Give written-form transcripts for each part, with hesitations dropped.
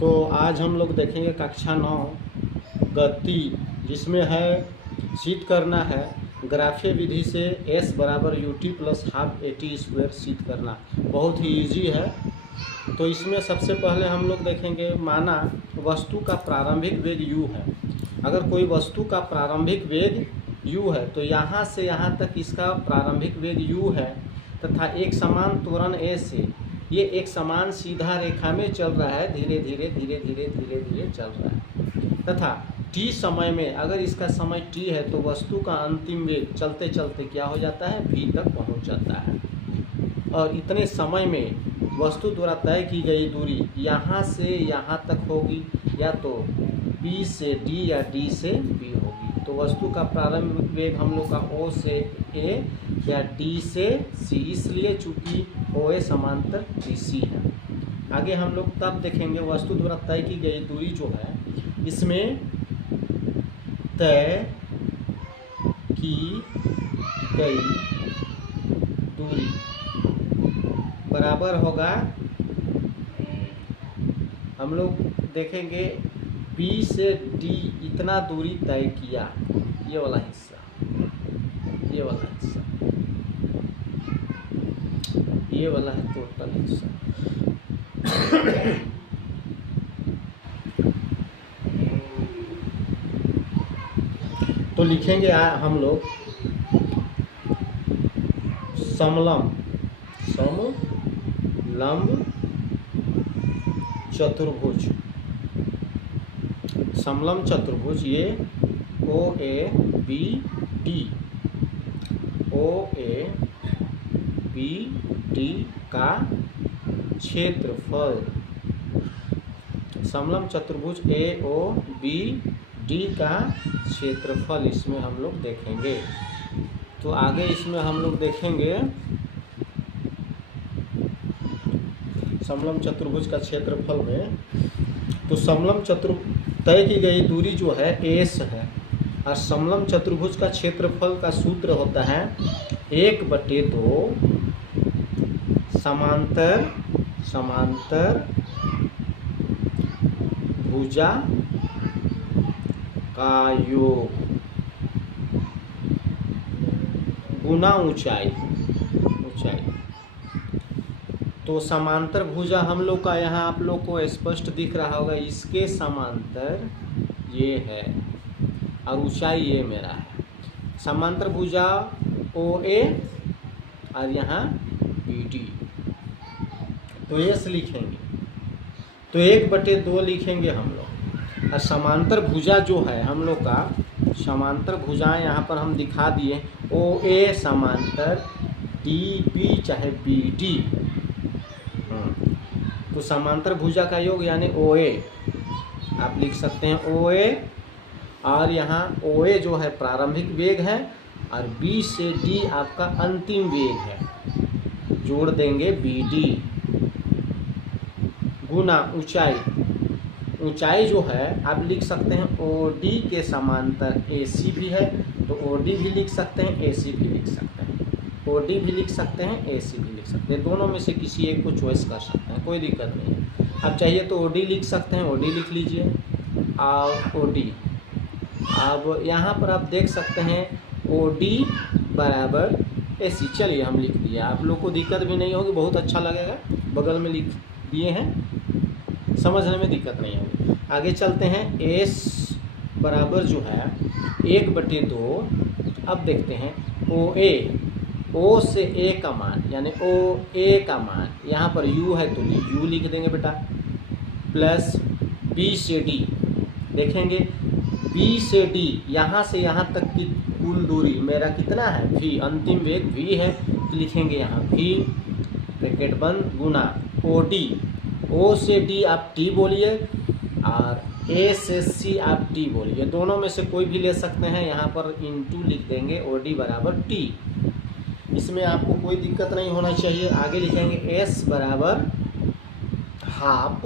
तो आज हम लोग देखेंगे कक्षा 9 गति, जिसमें है सिद्ध करना है ग्राफीय विधि से s बराबर ut plus half at square सिद्ध करना। बहुत ही इजी है। तो इसमें सबसे पहले हम लोग देखेंगे, माना वस्तु का प्रारंभिक वेग u है। अगर कोई वस्तु का प्रारंभिक वेग u है तो यहाँ से यहाँ तक इसका प्रारंभिक वेग u है तथा एक समान त्वरण a से ये एक समान सीधा रेखा में चल रहा है, धीरे धीरे धीरे धीरे धीरे धीरे चल रहा है तथा t समय में, अगर इसका समय t है तो वस्तु का अंतिम वेग चलते चलते क्या हो जाता है, v तक पहुंच जाता है। और इतने समय में वस्तु द्वारा तय की गई दूरी यहाँ से यहाँ तक होगी, या तो b से d या d से b होगी। तो वस्तु का प्रारंभिक वेग हम लोग का o से a या d से c, इसलिए चूंकि OA समांतर BC है। आगे हम लोग तब देखेंगे वस्तु द्वारा तय की गई दूरी जो है, इसमें तय की गई दूरी बराबर होगा, हम लोग देखेंगे B से D इतना दूरी तय किया, ये वाला हिस्सा, ये वाला हिस्सा, ये वाला है टोटल हिस्सा। तो लिखेंगे हम लोग समलंब चतुर्भुज, समलंब चतुर्भुज ये OABD का क्षेत्रफल, समलंब चतुर्भुज AOBD का क्षेत्रफल इसमें हम लोग देखेंगे। तो आगे इसमें हम लोग देखेंगे समलंब चतुर्भुज का क्षेत्रफल में, तो समलंब तय की गई दूरी जो है S है और समलंब चतुर्भुज का क्षेत्रफल का सूत्र होता है 1/2 समांतर भुजा का योग गुना ऊंचाई। तो समांतर भुजा हम लोग का यहाँ आप लोग को स्पष्ट दिख रहा होगा, इसके समांतर ये है और ऊंचाई ये मेरा है। समांतर भुजा OA और यहाँ BD, तो S लिखेंगे, तो 1/2 लिखेंगे हम लोग। और समांतर भुजा जो है हम लोग का, समांतर भुजाएं यहाँ पर हम दिखा दिए, OA समांतर DB चाहे BD। तो समांतर भुजा का योग यानी OA आप लिख सकते हैं, OA, और यहाँ OA जो है प्रारंभिक वेग है और B से D आपका अंतिम वेग है, जोड़ देंगे BD गुना ऊंचाई जो है आप लिख सकते हैं OD के समांतर AC भी है, तो OD भी लिख सकते हैं, AC भी लिख सकते हैं, OD भी लिख सकते हैं, AC भी लिख सकते हैं। दोनों में से किसी एक को चॉइस कर सकते हैं, कोई दिक्कत नहीं है। आप चाहिए तो OD लिख सकते हैं, OD लिख लीजिए और OD। अब यहाँ पर आप देख सकते हैं OD बराबर AC, चलिए हम लिख दिए, आप लोग को दिक्कत भी नहीं होगी, बहुत अच्छा लगेगा। बगल में लिख दिए हैं, समझने में दिक्कत नहीं होगी। आगे चलते हैं, S बराबर जो है 1/2। अब देखते हैं O से A का मान, यानी OA का मान, यहाँ पर U है तो U लिख देंगे बेटा, प्लस B से D। देखेंगे B से D यहाँ से यहाँ तक की कुल दूरी मेरा कितना है, V, अंतिम वेग V है, तो लिखेंगे यहाँ V ब्रैकेट बंद गुना OD, O से D आप T बोलिए और A से C आप T बोलिए, दोनों में से कोई भी ले सकते हैं। यहाँ पर इंटू लिख देंगे OD बराबर T, इसमें आपको कोई दिक्कत नहीं होना चाहिए। आगे लिखेंगे S बराबर हाफ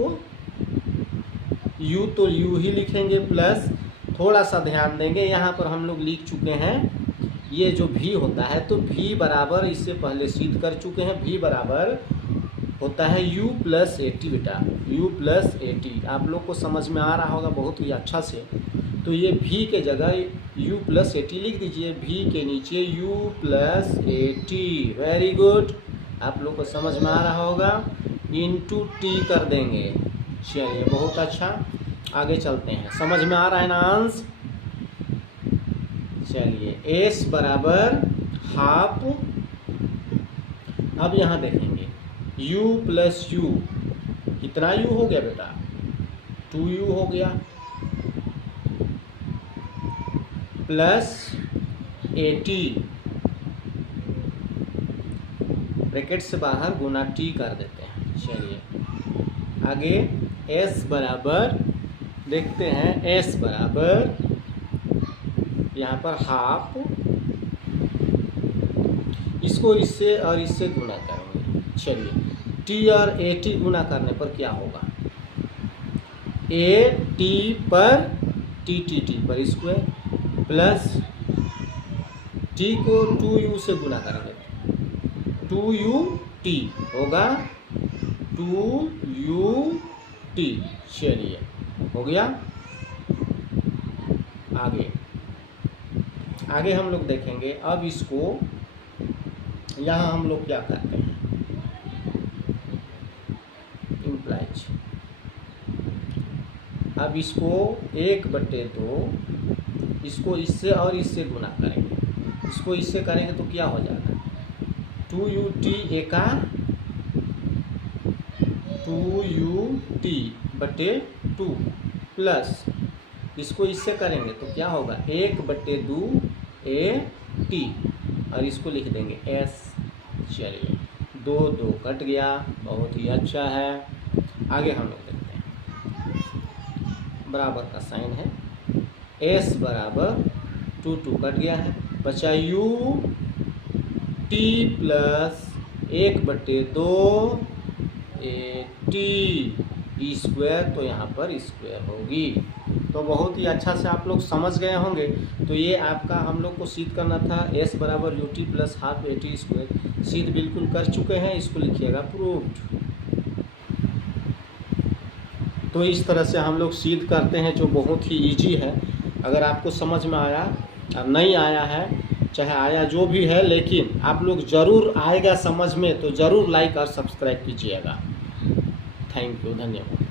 U, तो U ही लिखेंगे, प्लस थोड़ा सा ध्यान देंगे, यहाँ पर हम लोग लिख चुके हैं ये जो V होता है, तो V बराबर, इससे पहले सिद्ध कर चुके हैं, V बराबर होता है u प्लस ए टी बेटा, u प्लस ए टी। आप लोग को समझ में आ रहा होगा बहुत ही अच्छा से। तो ये v के जगह u प्लस ए टी लिख दीजिए, v के नीचे u plus A T. Very good, आप लोग को समझ में आ रहा होगा। इंटू टी कर देंगे। चलिए बहुत अच्छा, आगे चलते हैं। समझ में आ रहा है ना अंश? चलिए s बराबर हाफ, अब यहाँ देखेंगे u प्लस यू, कितना u हो गया बेटा? 2u हो गया, प्लस 80 ब्रैकेट से बाहर गुना t कर देते हैं। चलिए आगे s बराबर देखते हैं, s बराबर यहाँ पर हाफ, इसको इससे और इससे गुना करेंगे। चलिए t और ए टी गुना करने पर क्या होगा? ए टी पर टी टी टी पर स्क्वायर, प्लस t को 2u से गुना करेंगे, 2u टी होगा 2u टी। चलिए हो गया। आगे हम लोग देखेंगे। अब इसको यहाँ हम लोग क्या करते हैं, इम्प्लाइज। अब इसको 1/2, इसको इससे और इससे गुना करेंगे, इसको इससे करेंगे तो क्या हो जाएगा? 2u टी एका 2u टी बटे 2, प्लस इसको इससे करेंगे तो क्या होगा? 1/2 ए टी, और इसको लिख देंगे s। चलिए 2 2 कट गया, बहुत ही अच्छा है। आगे हम लोग देखते हैं, बराबर का साइन है, s बराबर 2 2 कट गया है, बचा u T plus 1/2 A T square, तो यहाँ पर स्क्वायर होगी। तो बहुत ही अच्छा से आप लोग समझ गए होंगे। तो ये आपका हम लोग को सिद्ध करना था, s बराबर U T plus half A T square. सिद्ध बिल्कुल कर चुके हैं, इसको लिखिएगा प्रूव्ड। तो इस तरह से हम लोग सिद्ध करते हैं, जो बहुत ही इजी है। अगर आपको समझ में आया, नहीं आया है, चाहे आया जो भी है, लेकिन आप लोग ज़रूर आएगा समझ में, तो ज़रूर लाइक और सब्सक्राइब कीजिएगा। थैंक यू, धन्यवाद।